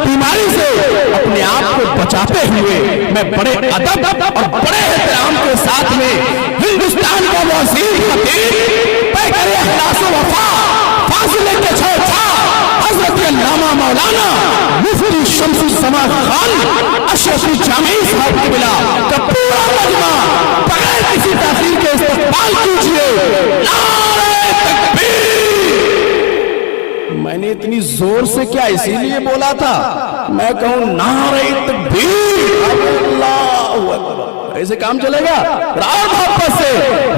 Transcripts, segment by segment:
बीमारी से अपने आप को बचाते हुए मैं बड़े अदब और बड़े एहतराम के साथ में हिंदुस्तान का वो अजीम खतीब पैगंबर इखलास व वफा फाजिले के छेछा हजरत अल्लामा मौलाना मुफ्ती शम्सुज़्ज़मा खान अशरफी जामी साहब की बिला का पूरा मजमा बगैर किसी ताखीर के इस्तकबाल कीजिए। नारे तकबीर। मैंने इतनी जोर से क्या इसीलिए बोला था, मैं कहूं नारे तकबीर, अल्लाहु अकबर, ऐसे काम चलेगा? रार मोहब्बत से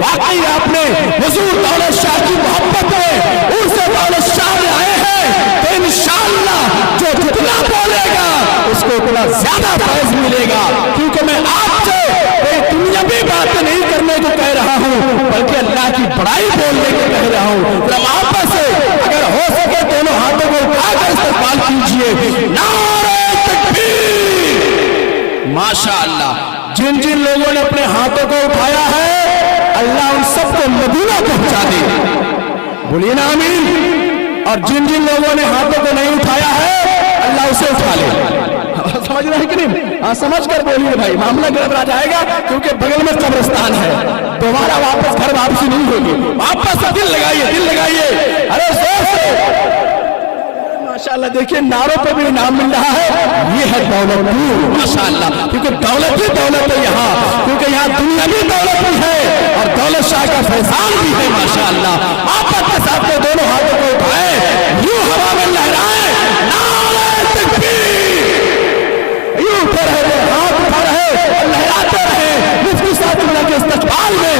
वाकई आपने हुजूर दौलत शाह की मोहब्बत में उनसे दौलत शाह में आए हैं तो इंशाअल्लाह जो जितना बोलेगा उसको उतना ज्यादा फैज़ मिलेगा, क्योंकि मैं आपसे कोई दुनियावी बात नहीं करने को कह रहा हूं बल्कि अल्लाह की बड़ाई बोलने को कह रहा हूं। मोहब्बत से अगर हो सके दोनों हाथों को उठाकर इस्तकबाल कीजिए। नारे तकबीर। माशाअल्लाह, जिन जिन लोगों ने अपने हाथों को उठाया है अल्लाह उन सबको मदीना पहुंचा दे, बोलिए ना आमीन। और जिन जिन लोगों ने हाथों को नहीं उठाया है अल्लाह उसे उठा ले। समझ रहे हैं कि नहीं? हाँ, समझ कर बोलिए भाई, मामला गड़बड़ा जाएगा क्योंकि बगल में कब्रिस्तान है, दोबारा वापस घर वापसी नहीं होगी। वापस दिल लगाइए, दिल लगाइए, अरे जोर से। माशाअल्लाह, देखिए नारों पे भी इनाम मिल रहा है। ये है दौलतपुर माशाअल्लाह, क्योंकि दौलत ही दौलत है यहाँ, क्योंकि यहाँ दुनिया भी दौलत भी है और दौलत शाह का फैजान भी है माशाअल्लाह। आपस के साथ में दोनों हाथों को उठाए, यूं हवा में लहराए, नारे तकबीर, यूं उठे रहे, हाथ उठा रहे और लहराते रहे मुफ्ती साहब के इस्तकबाल में।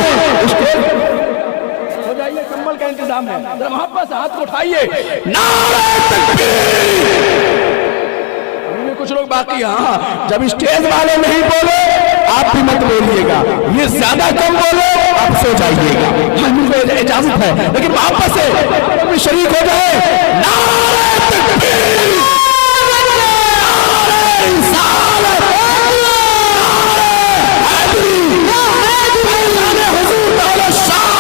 हो जाइए, कम्बल का इंतजाम है, जरा मोहब्बत से हाथ को उठाइए। नारे तकबीर। अभी भी कुछ लोग बाकी, हाँ, जब स्टेज वाले नहीं बोले आप भी मत बोलिएगा, ये ज्यादा कम बोले आप सो जाइएगा, मुझे इजाजत है, लेकिन वापस से भी शरीक हो जाए। नारे तकबीर, नारे रिसालत, नारे हैदरी, हुजूर दौलत शाह,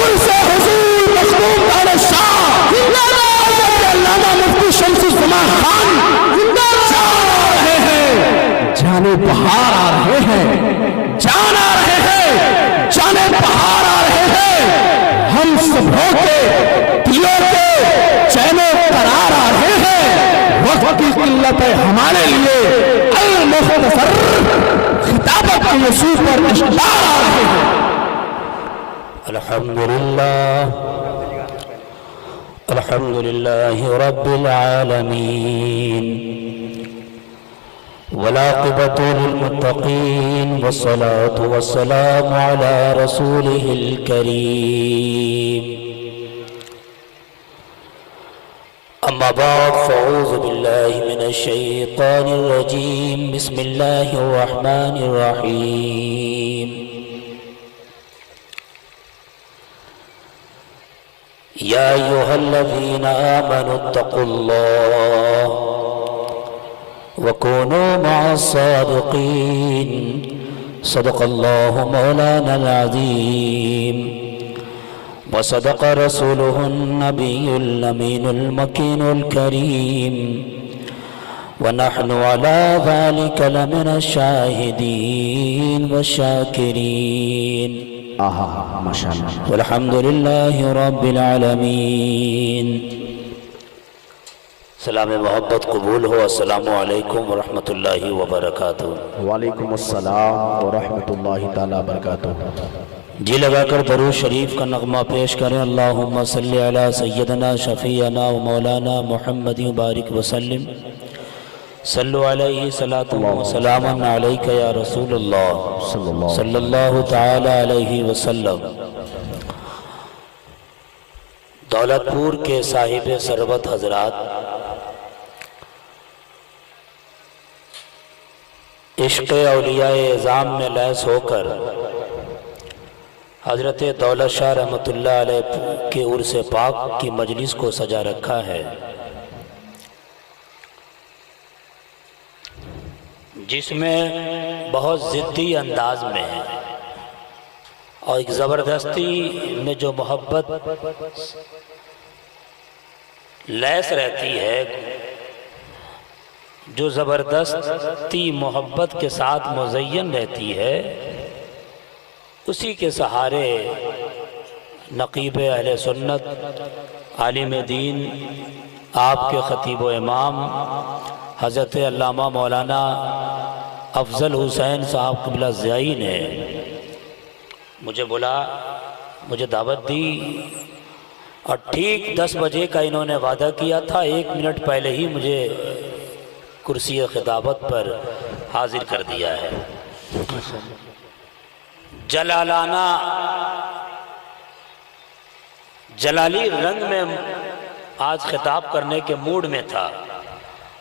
उनसे हुजूर मखदूम दौलत शाह, अल्लामा मुफ्ती शम्सुज़्ज़मा खान जा रहे हैं, जाने बहार आ रहे हैं, जान आ रहे हैं, जाने बहार आ रहे हैं। हम सबों के दिलों के चैनो करार आ रहे हैं। वक्त की किल्लत है हमारे लिए, अल मुख्तसर खिताबत के यूसुफ पर इश्तार आ रहे हैं। अल्हम्दुलिल्लाह, अल्हम्दुलिल्लाहि रब्बिल आलमीन, वलाक़िबतु लिल्मुत्तक़ीन, वस्सलातु वस्सलामु अला रसूलिहिल करीम। अम्मा बाद, फ़अऊज़ु बिल्लाहि मिनश शैतानिर रजीम, बिस्मिल्लाहिर रहमानिर रहीम। या अय्युहल्लज़ीना आमनुत्तक़ुल्लाह वकूनू मअस्सादिक़ीन। सदक़ल्लाहु मौलानल अज़ीम व सदक़ रसूलुहुन नबियुल अमीनुल मकीनुल करीम व नहनु अला ज़ालिका लमिनश शाहिदीन व शाकिरीन। माशाअल्लाह, वल्हम्दुलिल्लाहि रब्बिल आलमीन। सलाम मोहब्बत कबूल हो। अस्सलामु अलैकुम व रहमतुल्लाहि व बरकातुहू। वालेकुम अस्सलाम व रहमतुल्लाहि ताला बरकातुहू। जी लगाकर दरूद शरीफ का नगमा पेश करें। अल्लाहुम्मा सल्ली अला सय्यदना शफीअना व मौलाना मुहम्मद बारिक वसल्लिम। सल्लु अलैहि सलातु व सलामन अलैका या रसूलल्लाह सल्लल्लाहु तआला अलैहि वसल्लम। दौलतपुर के साहिब सरबत हजरात, इश्क़ औलियाए इज़ाम में लैस होकर हज़रत दौलत शाह रहमतुल्लाह अलैह के उर्स पाक की मजलिस को सजा रखा है, जिसमें बहुत ज़िद्दी अंदाज में है और एक ज़बरदस्ती में जो मोहब्बत लैस रहती है, جو زبردستی محبت کے ساتھ مزین رہتی ہے، اسی کے سہارے نقیب اہل سنت، عالم دین، آپ کے خطیب و امام حضرت علامہ مولانا افضل حسین صاحب قبلہ زیائی نے مجھے بلا، مجھے دعوت دی، اور ٹھیک 10 بجے کا انہوں نے وعدہ کیا تھا، 1 منٹ پہلے ہی مجھے کرسی خطابت پر حاضر کر دیا ہے۔ جلالانہ جلالی رنگ میں آج خطاب کرنے کے موڈ میں تھا،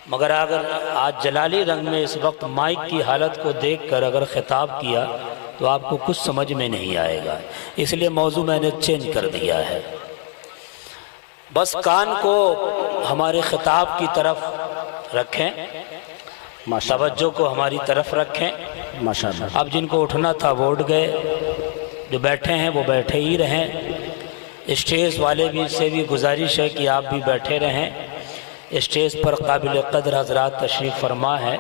مگر اگر آج جلالی رنگ میں اس وقت مائک کی حالت کو دیکھ کر اگر خطاب کیا تو آپ کو کچھ سمجھ میں نہیں آئے گا، اس لیے موضوع میں نے چینج کر دیا ہے۔ بس کان کو ہمارے خطاب کی طرف رکھیں، توجہ کو ہماری طرف رکھیں۔ اب جن کو اٹھنا تھا وہ اٹھ گئے، جو بیٹھے ہیں وہ بیٹھے ہی رہیں۔ اسٹیج والے بھی سے بھی گزارش ہے کہ آپ بھی بیٹھے رہیں۔ اسٹیج پر قابل قدر حضرات تشریف فرما ہے،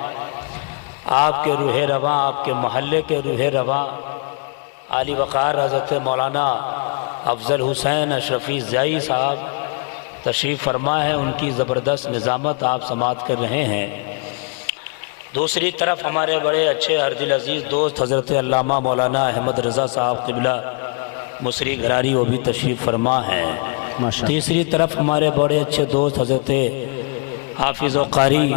آپ کے روح رواں، آپ کے محلے کے روح رواں عالی وقار حضرت مولانا افضل حسین اشرفی زیائی صاحب تشریف فرما ہے، ان کی زبردست نظامت آپ سماعت کر رہے ہیں۔ دوسری طرف ہمارے بڑے اچھے دل عزیز دوست حضرت علامہ مولانا احمد رضا صاحب قبلہ مصری گھراری وہ بھی تشریف فرما ہے۔ تیسری طرف ہمارے بڑے اچھے دوست حضرت حافظ و قاری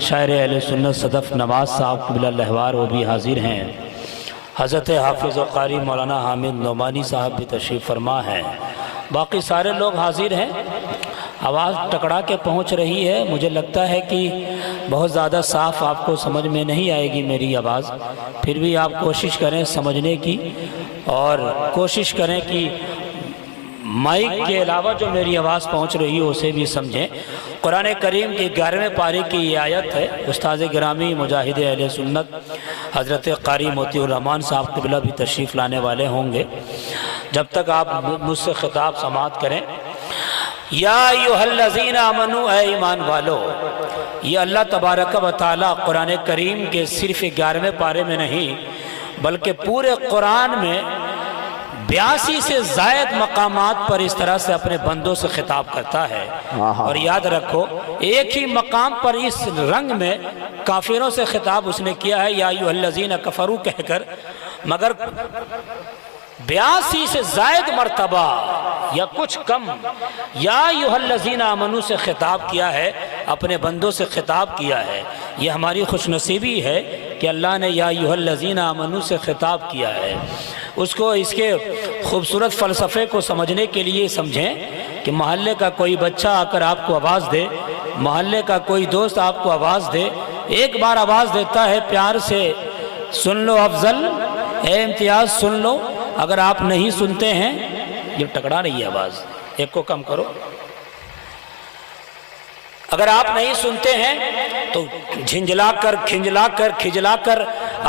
شاعر اہل سنت صدف نواز صاحب قبلہ لہوار وہ بھی حاضر ہیں۔ حضرت حافظ و قاری مولانا حامد نعمانی صاحب بھی تشریف فرما ہے۔ باقی سارے لوگ حاضر ہیں۔ آواز ٹکڑا کے پہنچ رہی ہے، مجھے لگتا ہے کہ بہت زیادہ صاف آپ کو سمجھ میں نہیں آئے گی میری آواز، پھر بھی آپ کوشش کریں سمجھنے کی، اور کوشش کریں کہ مائک کے علاوہ جو میری آواز پہنچ رہی ہے اسے بھی سمجھیں۔ قرآن کریم کی 11ویں پارے کی یہ آیت ہے، استاد گرامی مجاہد اہل سنت حضرت قاری موتی الرحمن صاحب قبلہ بھی تشریف لانے والے ہوں گے۔ جب تک آپ مجھ سے خطاب سماعت کریں، یا ایھا الذین آمنوا، اے ایمان والو، یہ اللہ تبارک و تعالی قرآن کریم کے صرف 11ویں پارے میں نہیں بلکہ پورے قرآن میں 82 سے زائد مقامات پر اس طرح سے اپنے بندوں سے خطاب کرتا ہے۔ اور یاد رکھو، ایک ہی مقام پر اس رنگ میں کافروں سے خطاب اس نے کیا ہے، یا ایھا الذین کفروا کہہ کر، مگر 82 سے زائد مرتبہ یا کچھ کم یا ایھا الذین آمنوا سے خطاب کیا ہے، اپنے بندوں سے خطاب کیا ہے۔ یہ ہماری خوش نصیبی ہے کہ اللہ نے یا ایھا الذین آمنوا سے خطاب کیا ہے۔ اس کو، اس کے خوبصورت فلسفے کو سمجھنے کے لیے سمجھیں کہ محلے کا کوئی بچہ آ کر آپ کو آواز دے، محلے کا کوئی دوست آپ کو آواز دے، ایک بار آواز دیتا ہے پیار سے، سن لو افضل، اے امتیاز سن لو۔ اگر آپ نہیں سنتے ہیں، یہ ٹکڑا رہی ہے آواز، ایک کو کم کرو۔ اگر آپ نہیں سنتے ہیں تو جھنجلا کر کھنجلا کر کھجلا کر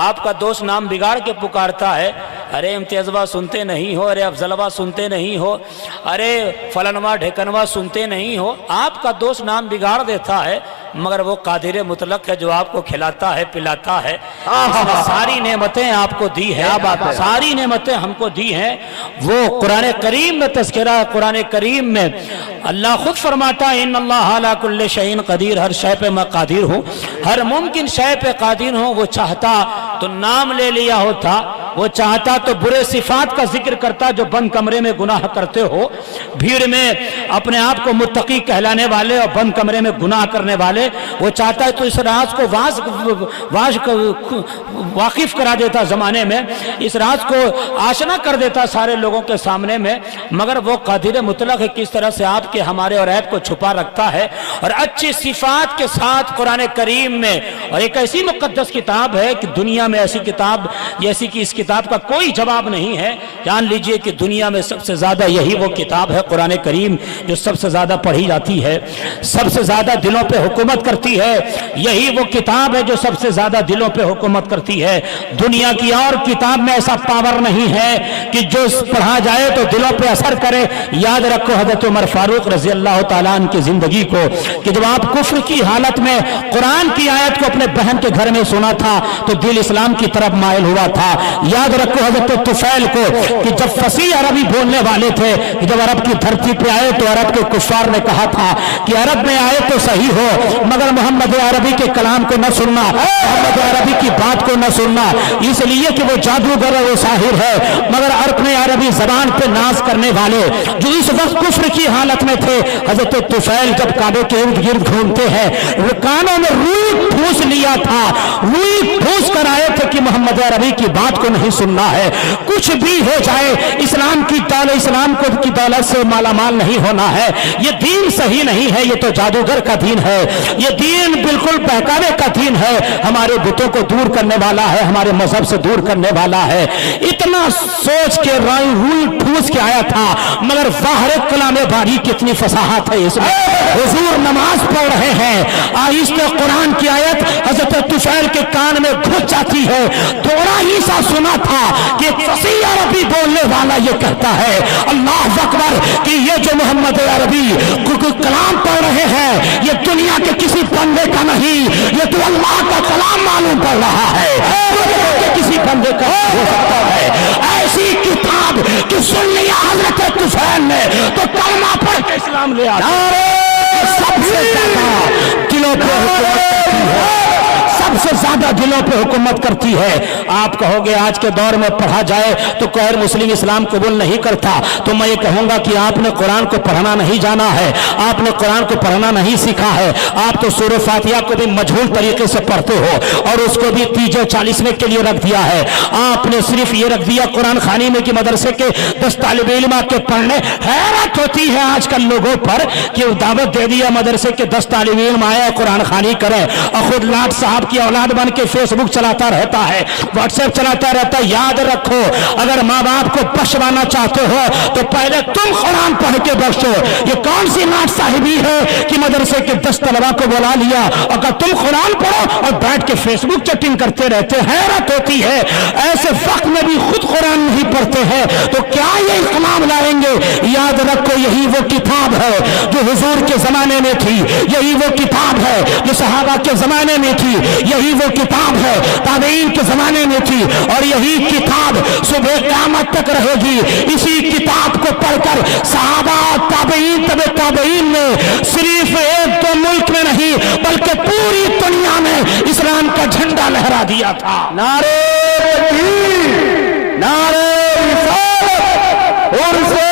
آپ کا دوست نام بگاڑ کے پکارتا ہے، ارے امتیازوا سنتے نہیں ہو، ارے افضلوا سنتے نہیں ہو، ارے فلنوا ڈھکنوا سنتے نہیں ہو۔ آپ کا دوست نام بگاڑ دیتا ہے، مگر وہ قادر مطلق ہے جو آپ کو کھلاتا ہے پلاتا ہے۔ ساری نعمتیں آپ کو دی ہیں، ساری نعمتیں ہم کو دی ہیں۔ وہ قرآن کریم میں تذکرہ ہے، قرآن کریم میں اللہ خود فرماتا ہے ان اللہ علی کل شیء قدیر، ہر شے پہ میں قادر ہوں، ہر ممکن شے پہ قادر ہوں۔ وہ چاہتا تو نام لے لیا ہوتا، وہ چاہتا تو برے صفات کا ذکر کرتا جو بند کمرے میں گناہ کرتے ہو، بھیڑ میں اپنے آپ کو متقی کہلانے والے اور بند کمرے میں گناہ کرنے والے۔ وہ چاہتا ہے تو اس راز کو واقف کرا دیتا زمانے میں، اس راز کو آشنا کر دیتا سارے لوگوں کے سامنے میں، مگر وہ قادر مطلق ہے کس طرح سے آپ کے ہمارے اور عیب کو چھپا رکھتا ہے۔ اور اچھی صفات کے ساتھ قرآن کریم میں، اور ایک ایسی مقدس کتاب ہے کہ دنیا میں ایسی کتاب جیسی کہ اس کے किताब का कोई जवाब नहीं है। जान लीजिए कि दुनिया में सबसे ज्यादा यही वो किताब है कुरान करीम जो सबसे ज्यादा पढ़ी जाती है, सबसे ज्यादा दिलों पे हुकूमत करती है। यही वो किताब है जो सबसे ज्यादा दिलों पे हुकूमत करती है। दुनिया की और किताब में ऐसा पावर नहीं है कि जो पढ़ा जाए तो दिलों पे असर करे। याद रखो हजरत उमर फारूक रजी अल्लाह ताला अन्हु की जिंदगी को, कि जब आप कुफ्र की हालत में कुरान की आयत को अपने बहन के घर में सुना था तो दिल इस्लाम की तरफ माइल हुआ था। याद रखो हजरत तुफैल को कि जब फसीह अरबी बोलने वाले थे, कि जब अरब की धरती पे आए तो अरब के कुफार ने कहा था कि अरब में आए तो सही हो मगर मोहम्मद अरबी के कलाम को न सुनना, मोहम्मद अरबी की बात को न सुनना, इसलिए कि वो जादूगर है, वो साहिर है। मगर अपने अरबी जबान पे नाज करने वाले जो इस वक्त कुफ्र की हालत में थे, हजरत तुफैल जब काबे के इर्द गिर्द घूमते हैं, वो कानों में रुई ठूस लिया था, रुई ठूस कर आए थे कि मोहम्मद अरबी की बात को नहीं सुनना है। कुछ भी हो जाए इस्लाम की दौलत, इस्लाम को की दौलत से मालामाल नहीं होना है। ये दीन सही नहीं है, ये तो जादूगर का दीन है, ये दीन बिल्कुल बहकावे का दीन है, हमारे बुतों को दूर करने वाला है, हमारे मजहब से दूर करने वाला है। इतना सोच के रुई ठूस के आया था, मगर बाहर कलामे बारी कितनी फसाहत है इसमें। हुजूर नमाज पढ़ रहे हैं, आहिस्ते कुरान की आयत हजरत तुफैल के कान में घुस जाती है। थोड़ा ही सा सुना था कि फसीह अरबी बोलने वाला ये कहता है अल्लाह अकबर कि ये जो मोहम्मद अरबी कलाम पढ़ रहे हैं ये दुनिया के किसी बंदे का नहीं, ये तो अल्लाह का कलाम मालूम पड़ रहा है, किसी बंदे का हो सकता है। ऐसी किताब कि सुन लिया हजरत तुफैल ने तो कलमा पढ़ के इस्लाम ले आया। सबसे ज्यादा दिलों पे सबसे ज्यादा दिलों पे हुकूमत करती है। आप कहोगे आज के दौर में पढ़ा जाए तो गैर मुस्लिम इस्लाम कबूल नहीं करता, तो मैं ये कहूंगा कि आपने कुरान को पढ़ना नहीं जाना है, आपने कुरान को पढ़ना नहीं सीखा है। आप तो सूरह फातिहा को भी मजहूल तरीके से पढ़ते हो और उसको भी 30-40 के लिए रख दिया है। आपने सिर्फ ये रख दिया कुरान खानी में कि मदरसे के 10 तालिब इल्म के पढ़ने। हैरत होती है आजकल लोगों पर कि दावत दे दिया मदरसे के 10 तालिब इल्म आया कुरान खानी करें और खुद लाट साहब की औलाद बन के फेसबुक चलाता रहता है, व्हाट्सएप चलाता रहता है। याद रखो अगर माँ बाप को बख्शवाना चाहते हो तो पहले तुम कुरान पढ़ के बख्शो। ये कौन सी नाट साहिबी है कि मदरसे के 10 तलबा को बुला लिया और तुम कुरान पढ़ो और बैठ के फेसबुक चैटिंग करते रहते। हैरत होती है ऐसे वक्त में भी खुद कुरान नहीं पढ़ते हैं तो क्या ये इस्लाम लाएंगे। याद रखो यही वो किताब है जो हुजूर के जमाने में थी, यही वो किताब है जो सहाबा के जमाने में थी, यही वो किताब है ताबईन के जमाने में थी और यही किताब सुबह क़यामत तक रहेगी। इसी किताब को पढ़कर सहाबा ताबईन तबे ताबईन ने सिर्फ एक तो मुल्क में नहीं बल्कि पूरी दुनिया में इस्लाम का झंडा लहरा दिया था। नारे तकबीर, नारे रिसालत और से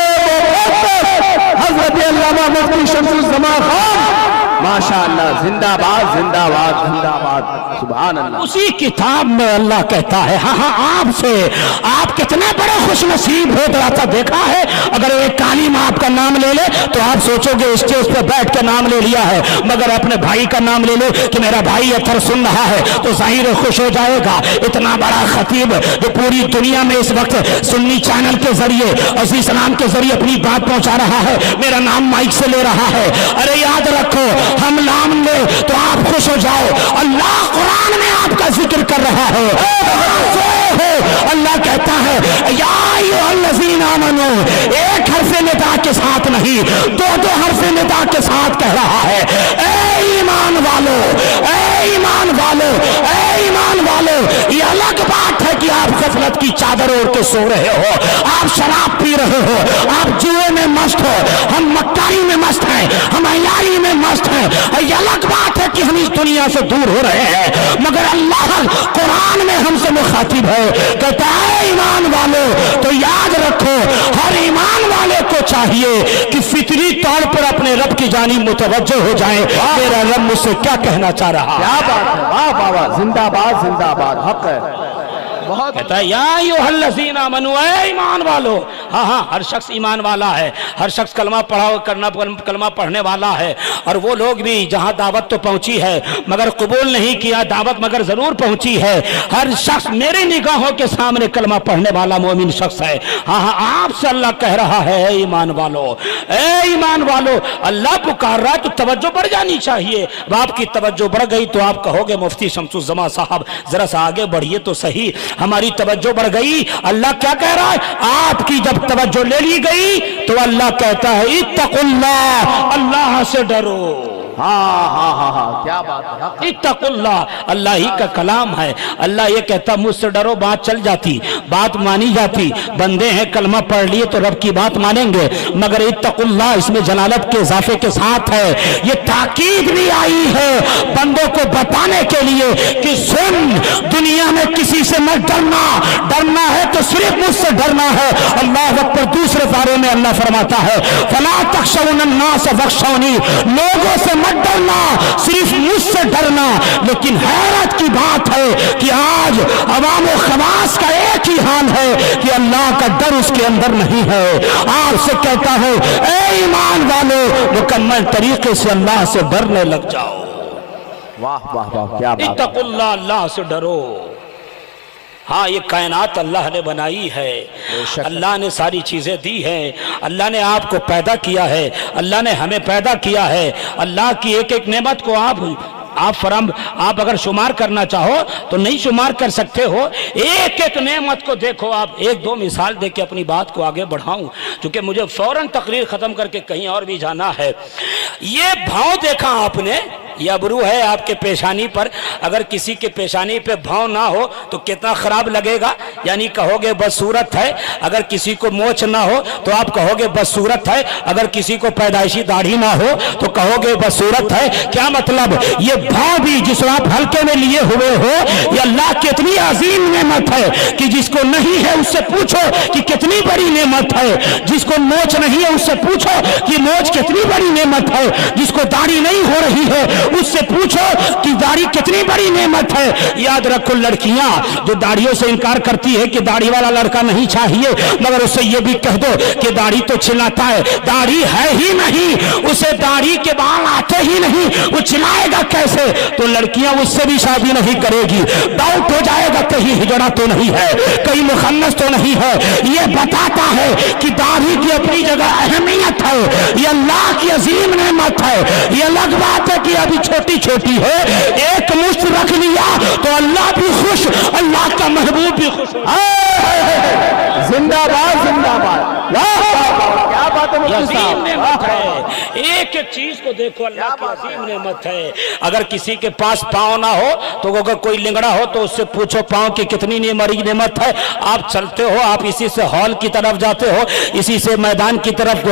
हजरत अल्लामा मुफ्ती शमसुज़्ज़मान खान माशाअल्लाह, जिंदाबाद जिंदाबाद जिंदाबाद, सुभान अल्लाह। उसी किताब में अल्लाह कहता है हाँ हाँ आपसे, आप कितने बड़े खुशनसीब हो। तो देखा है अगर एक कालीम आपका नाम ले ले तो आप सोचोगे स्टेज पे बैठ के नाम ले लिया है, मगर अपने भाई का नाम ले लो कि मेरा भाई अथर सुन रहा है तो जाहिर खुश हो जाएगा। इतना बड़ा खतीब जो पूरी दुनिया में इस वक्त सुन्नी चैनल के जरिए और इस्लाम के जरिए अपनी बात पहुंचा रहा है, मेरा नाम माइक से ले रहा है। अरे याद रखो हम नाम ले तो आप खुश हो जाओ, अल्लाह कुरान में आपका जिक्र कर रहा है। अल्लाह कहता है या अय्युहल्लज़ीना आमनू, एक हर्फ़े निदा के साथ नहीं दो हर्फ़े निदा के साथ कह रहा है ए ईमान वालो, ए ईमान वालो, ए ईमान वालो। ये अलग बात है कि आप गफलत की चादर ओढ़ के सो रहे हो, आप शराब पी रहे हो, आप जुए में मस्त हो, हम मक्कारी में मस्त हैं, हम अयारी में मस्त हैं। ये अलग बात है कि हम इस दुनिया से दूर हो रहे हैं, मगर अल्लाह कुरान में हमसे मुखातिब है, कहता है ईमान वालों। तो याद रखो हर ईमान वाले को चाहिए कि फितरी तौर पर अपने रब की जानिब मुतवज्जो हो जाए, मेरा रब मुझसे क्या कहना चाह रहा है। क्या बात है, वाह बाबा, जिंदाबाद जिंदाबाद, हक है। कहता है या अय्युहल्लज़ीना आमनू, ऐ ईमान वालो, हाँ हाँ, हर शख्स ईमान वाला है, हर शख्स कलमा कलमा पढ़ने वाला है। और वो लोग भी जहाँ दावत तो पहुँची है मगर कबूल नहीं किया दावत, मगर ज़रूर पहुँची है। हर शख्स मेरी निगाहों के सामने कलमा पढ़ने वाला मोमिन शख्स है। हाँ हाँ, आपसे अल्लाह कह रहा है ए ईमान वालो, ए ईमान वालो, अल्लाह पुकार रहा है तो तवज्जो बढ़ जानी चाहिए। अब आपकी तवज्जो बढ़ गई तो आप कहोगे मुफ्ती शम्सुज़्ज़मा साहब जरा सा आगे बढ़िए तो सही, हमारी तवज्जो बढ़ गई। अल्लाह क्या कह रहा है? आपकी जब तवज्जो ले ली गई तो अल्लाह कहता है इत्तकुल्लाह, अल्लाह से डरो। हाँ, क्या बात है। इत्तकुल्लाह अल्लाह ही का कलाम है। अल्लाह ये कहता मुझसे डरो, बात चल जाती, बात मानी जाती। बंदे हैं कलमा पढ़ लिए तो रब की बात मानेंगे, मगर इत्तकुल्लाह इसमें जलालत के इजाफे के साथ है। ये ताकीद भी आई है बंदों को बताने के लिए कि सुन, दुनिया में किसी से मत डरना, डरना है तो सिर्फ मुझसे डरना है। अल्लाह अकबर। दूसरे पारे में अल्लाह फरमाता है फला तख्शौन्नास वख्शौनी, लोगों से मत डरना, सिर्फ मुझसे डरना। लेकिन हैरत की बात है कि आज अवाम व खवास का एक ही हाल है कि अल्लाह का डर उसके अंदर नहीं है। आपसे कहता हूं ए ईमान वालों, मुकम्मल तरीके से अल्लाह से डरने लग जाओ। वाह वाह वाह, क्या बात। इत्तकुल्लाह, अल्लाह से डरो। हाँ, ये कायनात अल्लाह ने बनाई है, अल्लाह ने सारी चीज़ें दी हैं, अल्लाह ने आपको पैदा किया है, अल्लाह ने हमें पैदा किया है। अल्लाह की एक एक नेमत को आप अगर शुमार करना चाहो तो नहीं शुमार कर सकते हो। एक एक नेमत को देखो। आप एक दो मिसाल दे के अपनी बात को आगे बढ़ाऊं, क्योंकि मुझे फौरन तकरीर ख़त्म करके कहीं और भी जाना है। ये भाव देखा आपने, यह अबरू है आपके पेशानी पर। अगर किसी के पेशानी पे भाव ना हो तो कितना खराब लगेगा, यानी कहोगे बदसूरत है। अगर किसी को मोछ ना हो तो आप कहोगे बदसूरत है। अगर किसी को पैदाइशी दाढ़ी ना हो तो कहोगे बदसूरत है। क्या मतलब? ये भाव भी जिसको आप हल्के में लिए हुए हो, ये अल्लाह की इतनी अजीम नेमत है कि जिसको नहीं है उससे पूछो कि कितनी बड़ी नेमत है। जिसको मोछ नहीं है उससे पूछो कि मोछ कितनी बड़ी नेमत है। जिसको दाढ़ी नहीं हो रही है उससे पूछो कि दाढ़ी कितनी बड़ी नेमत है। याद रखो, लड़कियां जो दाढ़ियों से इनकार करती है कि दाढ़ी वाला लड़का नहीं चाहिए, मगर उससे ये भी कह दो कि दाढ़ी तो चिल्लाता है, दाढ़ी है ही नहीं, उसे दाढ़ी के बाल आते ही नहीं, वो चिल्लाएगा कैसे? तो लड़कियां उससे भी शादी नहीं करेगी। डाउट हो जाएगा कहीं हिजड़ा तो नहीं है, कहीं मुखन्नस तो नहीं है। ये बताता है कि दाढ़ी की अपनी जगह अहमियत है, ये अल्लाह की अजीम नेमत है। ये अलग बात है कि अभी छोटी छोटी है, एक मुश्त रख लिया तो अल्लाह भी खुश, अल्लाह का महबूब भी खुश। जिंदाबाद जिंदाबाद। क्या बात है मुफ्ती साहब। एक एक चीज को देखो, अल्लाह की अजीम नेमत है। अगर किसी के पास पाँव ना हो तो अगर कोई लिंगड़ा हो तो उससे पूछो पाँव की कितनी बड़ी नेमत है। आप चलते हो, आप इसी से हॉल की तरफ जाते हो, इसी से मैदान की तरफ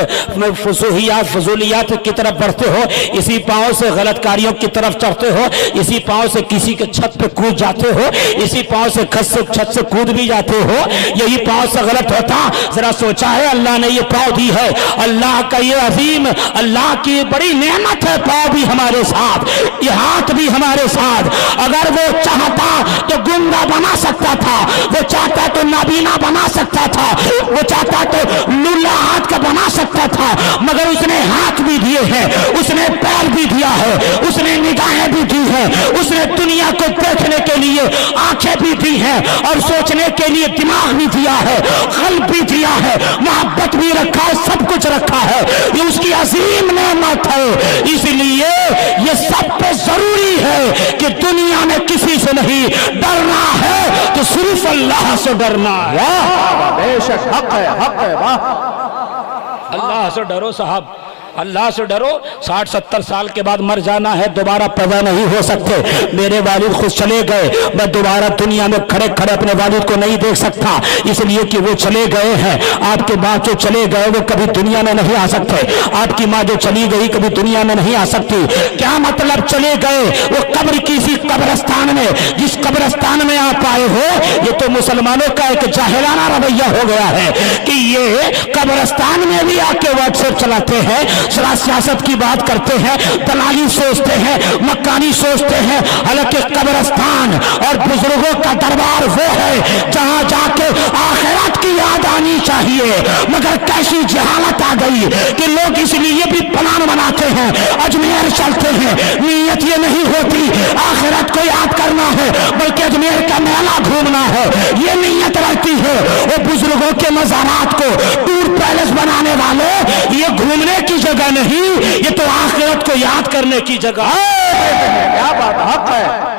फजूलियात की तरफ बढ़ते हो, इसी पाँव से गलत कार्यों की तरफ चढ़ते हो, इसी पाँव से किसी के छत पे कूद जाते हो, इसी पाँव से छत से कूद भी जाते हो। यही पाँव से गलत होता? जरा सोचा है अल्लाह ने ये पाँव दी है, अल्लाह का ये अजीम, अल्लाह की बड़ी नेमत है। पाँव भी हमारे साथ, ये हाथ भी हमारे साथ। अगर वो चाहता तो गुंगा बना सकता था, वो चाहता तो नाबीना बना सकता था, वो चाहता तो लूला हाथ का बना सकता था, मगर उसने हाथ भी दिए हैं, उसने पैर भी दिया है, उसने निगाहें भी दी हैं, उसने दुनिया को देखने के लिए आंखें भी दी हैं और सोचने के लिए दिमाग भी दिया है, कल्ब भी दिया है, मोहब्बत भी रखा है, सब कुछ रखा है। ये उसकी अजीम नेमत है। इसलिए ये सब पे जरूरी है कि दुनिया में किसी से नहीं डरना है तो सिर्फ अल्लाह से डरना है। बेशक हक है, हक है। वाह, अल्लाह से डरो साहब, अल्लाह से डरो। 60-70 साल के बाद मर जाना है, दोबारा पैदा नहीं हो सकते। मेरे वालिद खुद चले गए, मैं दोबारा दुनिया में खड़े खड़े अपने वालिद को नहीं देख सकता, इसलिए कि वो चले गए हैं। आपके माँ जो चले गए वो कभी दुनिया में नहीं आ सकते, आपकी माँ जो चली गई कभी दुनिया में नहीं आ सकती। क्या मतलब चले गए? वो कब्र किसी कब्रस्तान में, जिस कब्रस्तान में आप आए हो, ये तो मुसलमानों का एक जाहिलाना रवैया हो गया है कि ये कब्रस्तान में भी आके व्हाट्सएप चलाते हैं, सियासत की बात करते हैं, दलाली सोचते हैं, मक्कानी सोचते हैं। हालांकि कब्रस्तान और बुजुर्गों का दरबार वो है जहां जाके आखिरत की याद आनी نہیں چاہیے، مگر کیسی جہالت آ گئی کہ لوگ اس لیے بھی پلان بناتے ہیں، اجمیر چلتے ہیں، نیت یہ نہیں ہوتی آخرت کو یاد کرنا ہے بلکہ اجمیر کا میلہ گھومنا ہے، یہ نیت رہتی ہے۔ وہ بزرگوں کے مزارات کو ٹور پیلس بنانے والوں، یہ گھومنے کی جگہ نہیں، یہ تو آخرت کو یاد کرنے کی جگہ ہے۔ کیا بات، حق ہے۔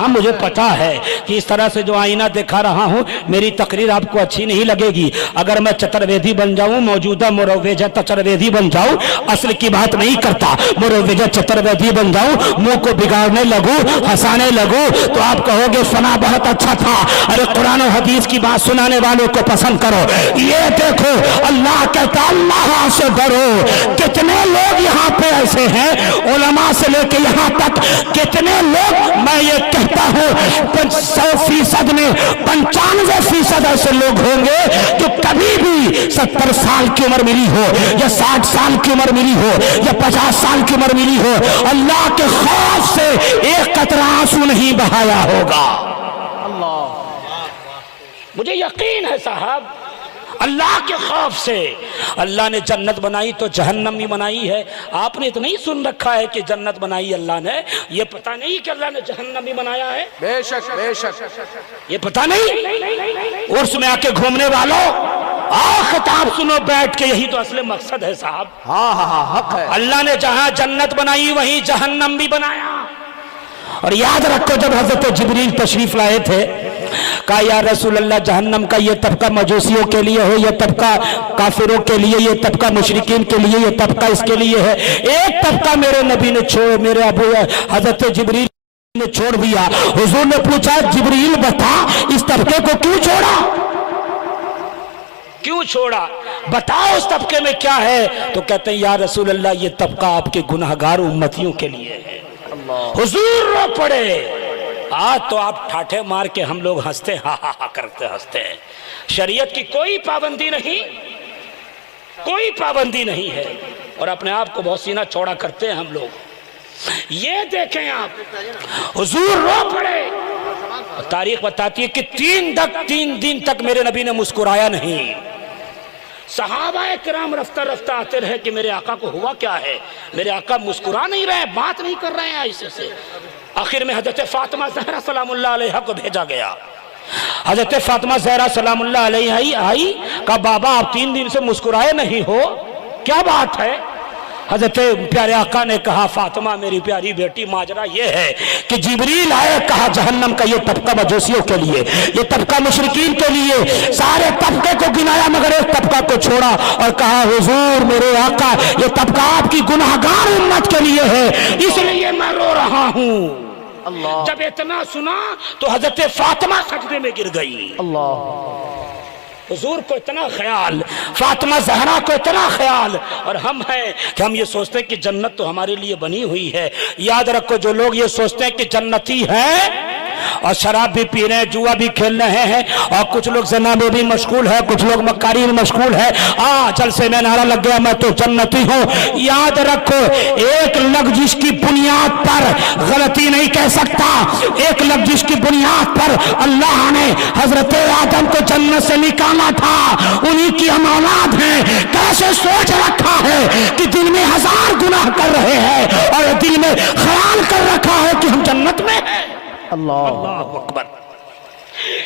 ہاں مجھے پتا ہے کہ اس طرح سے جو آئینہ دکھا رہا ہوں میری تقریر آپ کو اچھی نہیں لگے گی، اگر میں چترویدی بن جاؤں، موجودہ مروجہ چترویدی بن جاؤں، اصل کی بات نہیں کرتا، مروجہ چترویدی بن جاؤں، منہ کو بگاڑنے لگوں، ہنسانے لگوں، تو آپ کہو گے سنا بہت اچھا تھا۔ ارے قرآن و حدیث کی بات سنانے والوں کو پسند کرو۔ یہ دیکھو اللہ کہتا اللہ سے ڈرو۔ کتنے لوگ یہاں پہ ایسے ہیں، علماء سے لے کے یہاں تک کتنے لوگ، میں یہ کہتا ہوں 100% میں 95% ایسے لوگ ہوں گے جو کبھی بھی 70 سال کی عمر ملی ہو یا 60 سال کی عمر ملی ہو یا 50 سال کی عمر ملی ہو، اللہ کے خوف سے ایک قطرہ آنسو نہیں بہایا ہوگا۔ مجھے یقین ہے صاحب، اللہ کے خوف سے۔ اللہ نے جنت بنائی تو جہنم بھی بنائی ہے۔ آپ نے اتنا ہی سن رکھا ہے کہ جنت بنائی اللہ نے، یہ پتہ نہیں کہ اللہ نے جہنم بھی بنایا ہے؟ بے شک بے شک، یہ پتہ نہیں؟ عرس میں آ کے گھومنے والوں، خطاب سنو بیٹھ کے، یہی تو اصل مقصد ہے صاحب۔ ہاں ہاں ہاں، حق ہے۔ اللہ نے جہاں جنت بنائی وہیں جہنم بھی بنایا۔ اور یاد رکھو جب حضرت جبریل تشریف لائے تھے، کہا یا رسول اللہ جہنم کا یہ طبقہ مجوسیوں کے لیے ہو، یہ طبقہ کافروں کے لیے، یہ طبقہ مشرکین کے لیے، یہ طبقہ اس کے لیے ہے۔ ایک طبقہ میرے نبی نے چھوڑ، میرے ابو حضرت جبریل نے چھوڑ دیا۔ حضور نے پوچھا جبریل بتا اس طبقے کو کیوں چھوڑا؟ کیوں چھوڑا؟ بتاؤ اس طبقے میں کیا ہے؟ تو کہتے ہیں یا رسول اللہ یہ طبقہ آپ کے گناہگار امتیوں کے لیے ہے۔ حضور رو پڑے۔ آج تو آپ ٹھاٹھے مار کے ہم لوگ ہنستے، ہاں ہاں ہاں کرتے ہنستے ہیں۔ شریعت کی کوئی پابندی نہیں، کوئی پابندی نہیں ہے، اور اپنے آپ کو بہت سینہ چوڑا کرتے ہیں ہم لوگ۔ یہ دیکھیں آپ، حضور رو پڑے۔ تاریخ بتاتی ہے کہ 3 دن تک میرے نبی نے مسکرایا نہیں۔ صحابہ کرام رفتہ رفتہ آتے رہے کہ میرے آقا کو ہوا کیا ہے، میرے آقا مسکرا نہیں رہے، بات نہیں کر رہے ہیں ایسے سے۔ آخر میں حضرت فاطمہ زہرا سلام اللہ علیہ کو بھیجا گیا۔ حضرت فاطمہ زہرا سلام اللہ علیہ آئی، کہا بابا آپ 3 دن سے مسکرائے نہیں ہو، کیا بات ہے؟ حضرت پیارے آقا نے کہا فاطمہ میری پیاری بیٹی ماجرا یہ ہے کہ جبریل آئے، کہا جہنم کا یہ طبقہ مجوسیوں کے لیے، یہ طبقہ مشرکین کے لیے، سارے طبقے کو گنایا مگر ایک طبقہ کو چھوڑا، اور کہا حضور میرے آقا یہ طبقہ آپ کی گناہگار امت کے لیے ہے، اس لیے میں رو رہا ہوں۔ جب اتنا سنا تو حضرت فاطمہ سجدے میں گر گئی۔ حضور کو اتنا خیال، فاطمہ زہرا کو اتنا خیال، اور ہم ہیں کہ ہم یہ سوچتے ہیں کہ جنت تو ہمارے لیے بنی ہوئی ہے۔ یاد رکھو جو لوگ یہ سوچتے ہیں کہ جنتی ہیں اور شراب بھی پی رہے ہیں، جوا بھی کھیل رہے ہیں، اور کچھ لوگ زنا میں بھی مشغول ہے، کچھ لوگ مکاری میں مشغول ہے، جلسے میں نعرہ لگ گیا میں تو جنتی ہوں۔ یاد رکھو ایک لفظ کی بنیاد پر غلطی نہیں کہہ سکتا، ایک لفظ کی بنیاد پر اللہ نے حضرت آدم کو جنت سے نکالا تھا، انہی کی ہم اولاد ہیں۔ کیسے سوچ رکھا ہے کہ دل میں 1000 گناہ کر رہے ہیں اور دل میں خیال کر رکھا ہے کہ ہم جنت میں ہیں۔ اللہ اکبر۔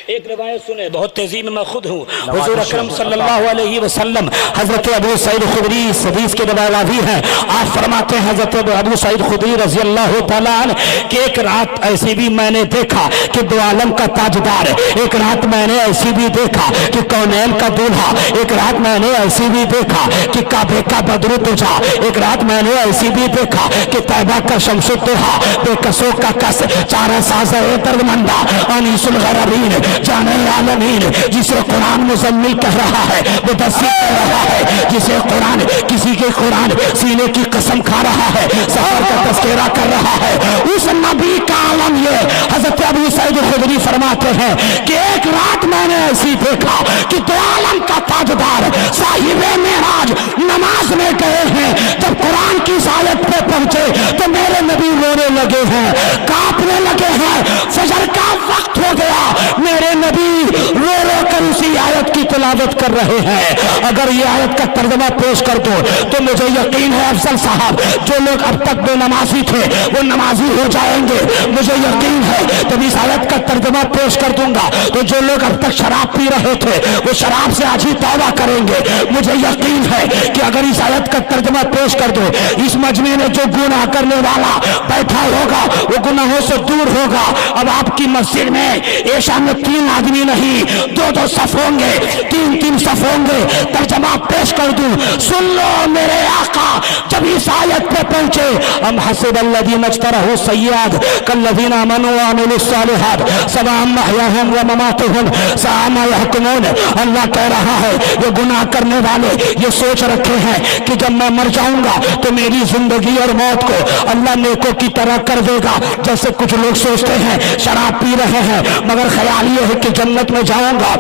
ایک روایت سنے، بہت تیزی میں میں خود ہوں، حضور اکرم صلی اللہ علیہ وسلم حضرت ابو سعید خدری حدیث کے روایت ہیں، آپ فرماتے ہیں حضرت ابو سعید خدری رضی اللہ تعالیٰ عنہ کہ ایک رات ایسی بھی میں نے دیکھا کہ دو عالم کا تاجدار، ایک رات میں نے ایسی بھی دیکھا کہ کونین کا دولہا، ایک رات میں نے ایسی بھی دیکھا کہ کعبے کا بدر تجھا، ایک رات میں نے ایسی بھی دیکھا کہ طیبہ کا شمس الضحیٰ، بے کسوں کا کس، چارہ ساز دردمندہ، انیس الغربین، جانے عالمین، جسے قرآن مزمل کہہ رہا ہے، مدثر کہہ رہا ہے، جسے قرآن کسی کے قرآن سینے کی قسم کھا رہا ہے، سفر کا تذکرہ کر رہا ہے، اس نبی کا عالم یہ۔ حضرت ابو سعید خدری فرماتے ہیں کہ ایک رات میں نے ایسی دیکھا کہ دو عالم کا تاجدار صاحب معراج نماز میں گئے ہیں، جب قرآن کی آیت پہ پہنچے تو میرے نبی رونے لگے ہیں، کانپنے لگے ہیں، فجر کا وقت ہو گیا، میرے نبی رو رو کر اسی آیت کی تلاوت तिलावत कर रहे हैं। अगर ये आयत का तर्जुमा पेश कर दो तो मुझे यकीन है अफजल साहब, जो लोग अब तक बेनमाजी थे वो नमाजी हो जाएंगे। मुझे यकीन है जब इस आयत का तर्जुमा पेश कर दूंगा तो जो लोग अब तक शराब पी रहे थे वो शराब से आज ही तौबा करेंगे। मुझे यकीन है कि अगर इस आयत का तर्जुमा पेश कर दो, इस मजमे में जो गुनाह करने वाला बैठा होगा वो गुनाहों से दूर होगा। अब आपकी मस्जिद में ऐशा में 3 आदमी नहीं 2-2 सफ होंगे, 3-3 सफ होंगे। तर्जुमा पेश कर दूं, सुन लो मेरे आका जब इस आयत पे पहुंचे, हम हसिबल्लज़ीना इज्तरहू सय्यात कल्लज़ीना आमनू व अमिलुस सालिहात सवाअन महयाहुम व ममातुहुम सअ मा यहकुमून। अल्लाह कह रहा है ये गुनाह करने वाले ये सोच रखे हैं कि जब मैं मर जाऊंगा तो मेरी जिंदगी और मौत को अल्लाह नेकों की तरह कर देगा। जैसे कुछ लोग सोचते हैं शराब पी रहे हैं मगर ख्याल ये है कि जन्नत में जाऊंगा,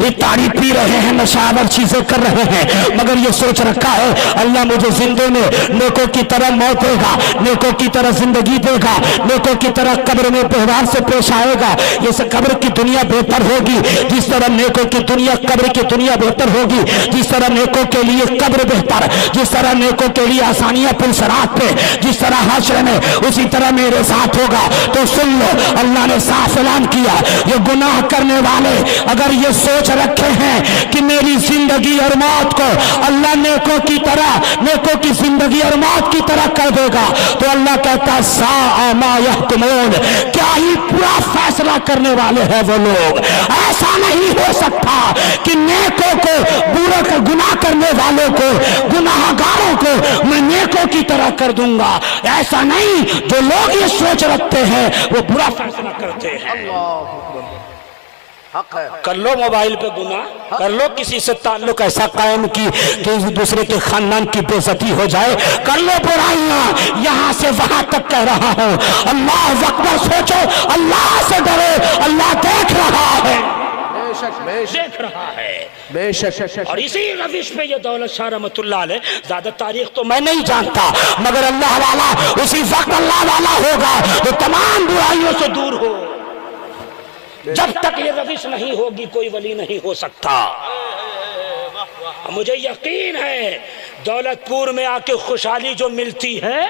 ये ताड़ी पी रहे हैं, नशावर चीजें कर रहे हैं, मगर ये सोच रखा है अल्लाह मुझे जिंदे में नेकों की तरह मौत देगा, नेकों की तरह जिंदगी देगा, नेकों की तरह कब्र में व्यवहार से पेश आएगा। ये कब्र की दुनिया बेहतर होगी जिस तरह नेकों की दुनिया कब्र की दुनिया बेहतर होगी, जिस तरह नेकों के लिए कब्र बेहतर, जिस तरह नेकों के लिए आसानियां पुलसरात पे, जिस तरह हश्र में उसी तरह मेरे साथ होगा। तो सुन लो अल्लाह ने साफ ऐलान किया ये गुनाह करने वाले अगर ये सोच रखे हैं कि मेरी जिंदगी और मौत को अल्लाह नेकों की तरह, नेकों की जिंदगी और मौत की तरह कर देगा, तो अल्लाह कहता है सअ मा यहकुमून, क्या ही बुरा फैसला करने वाले हैं वो लोग। ऐसा नहीं हो सकता कि नेकों को बुरे का गुनाह करने वालों को, गुनाहगारों को मैं नेकों की तरह कर दूंगा। ऐसा नहीं, जो लोग ये सोच रखते हैं वो बुरा फैसला करते हैं। हक है। कर लो मोबाइल पे गुनाह, कर लो किसी से ताल्लुक ऐसा कायम की कि दूसरे के खानदान की बेइज्जती हो जाए, कर लो बुराइयां, यहां से वहां तक कह रहा हूं अल्लाह अकबर, सोचो अल्लाह से डरो, अल्लाह देख रहा है, बेशक बेशक देख रहा है बेशक। और इसी रविश पे ये दौलत शाह रहमतुल्लाह अलैह, ज्यादा तारीख तो मैं नहीं जानता मगर अल्लाह वाला उसी वक्त अल्लाह वाला होगा तो तमाम बुराइयों से दूर हो। जब तक ये रविश नहीं होगी कोई वली नहीं हो सकता। मुझे यकीन है दौलतपुर में आके खुशहाली जो मिलती है,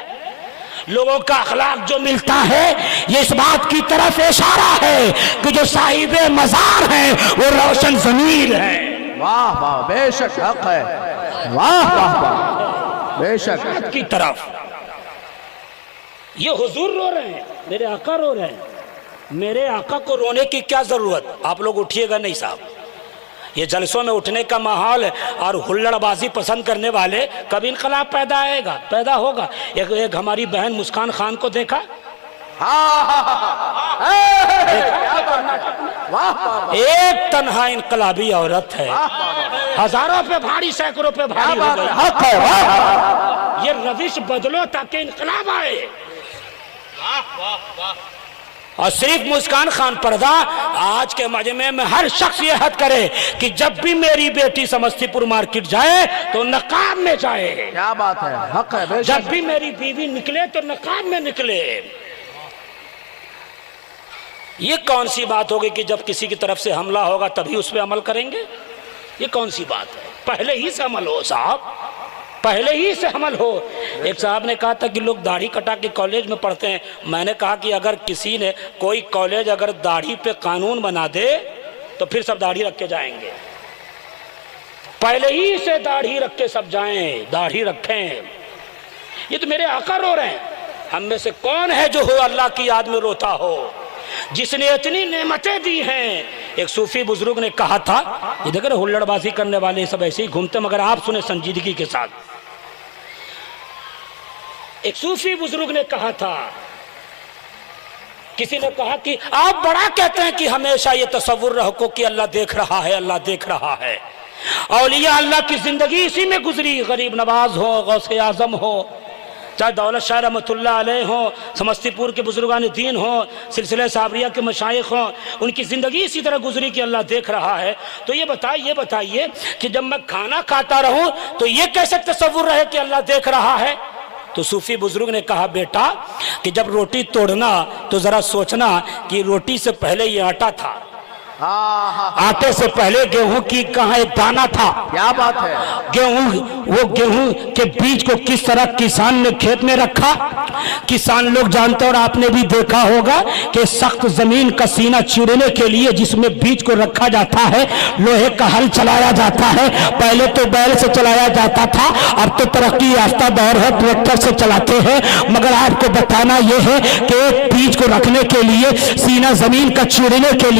लोगों का अखलाक जो मिलता है, ये इस बात की तरफ इशारा है कि जो साहिबे मजार हैं वो रोशन ज़मीर है। वाह वाह बेशक हक है, वाह वाह वाह बेशक की तरफ। ये हुजूर रो रहे हैं, मेरे आका रो रहे हैं, मेरे आका को रोने की क्या जरूरत। आप लोग उठिएगा नहीं साहब, ये जलसों में उठने का माहौल और हुल्लड़बाजी पसंद करने वाले, कभी इनकलाब पैदा होगा। एक हमारी बहन मुस्कान खान को देखा, एक तन्हा इनकलाबी औरत है, हजारों पे भारी, सैकड़ों पे भारी हो गई। ये रविश बदलो ताकि इनकलाब आए। और सिर्फ मुस्कान खान पर्दा, आज के मजमे में हर शख्स ये हद करे कि जब भी मेरी बेटी समस्तीपुर मार्केट जाए तो नकाब में जाए। क्या बात है, हक है बेशक। जब भी मेरी बीवी निकले तो नकाब में निकले। ये कौन सी बात होगी कि जब किसी की तरफ से हमला होगा तभी उस पर अमल करेंगे? ये कौन सी बात है? पहले ही से अमल हो साहब, पहले ही से अमल हो। एक साहब ने कहा था कि लोग दाढ़ी कटा के कॉलेज में पढ़ते हैं। मैंने कहा कि अगर किसी ने कोई कॉलेज अगर दाढ़ी पे कानून बना दे तो फिर सब दाढ़ी रख के जाएंगे। पहले ही से दाढ़ी रख के सब जाएं, दाढ़ी रखें। ये तो मेरे आका रो रहे हैं। हम में से कौन है जो हो अल्लाह की याद में रोता हो, जिसने इतनी नेमतें दी हैं। एक सूफी बुजुर्ग ने कहा था, ये देख रहे हुल्लड़बाजी करने वाले सब ऐसे ही घूमते, मगर आप सुने संजीदगी के साथ। एक सूफी बुजुर्ग ने कहा था, किसी ने कहा कि आप बड़ा कहते हैं कि हमेशा ये तसव्वुर रखो कि अल्लाह देख रहा है, अल्लाह देख रहा है। औलिया अल्लाह की जिंदगी इसी में गुजरी, गरीब नवाज हो, गौसे आजम हो, चाहे दौलत शाह रहमतुल्लाह अलैह हो, समस्तीपुर के बुजुर्गान दीन हो, सिलसिले साबरिया के मशाइख हो, उनकी ज़िंदगी इसी तरह गुजरी कि अल्लाह देख रहा है। तो ये बताइए कि जब मैं खाना खाता रहूं तो ये कैसे तसव्वुर रहे कि अल्लाह देख रहा है? तो सूफी बुजुर्ग ने कहा, बेटा कि जब रोटी तोड़ना तो ज़रा सोचना कि रोटी से पहले ये आटा था, आटे से पहले गेहूं की कहाँ एक दाना था। क्या बात है। वो गेहूं के बीज को किस तरह किसान ने खेत में रखा, किसान लोग जानते हैं और आपने भी देखा होगा कि सख्त जमीन का सीना चीरने के लिए जिसमें बीज को रखा जाता है लोहे का हल चलाया जाता है। पहले तो बैल से चलाया जाता था, अब तो तरक्की याफ्ता दौर है, ट्रैक्टर से चलाते हैं। मगर आपको बताना यह है कि बीज को रखने के लिए सीना जमीन का चीरने के लिए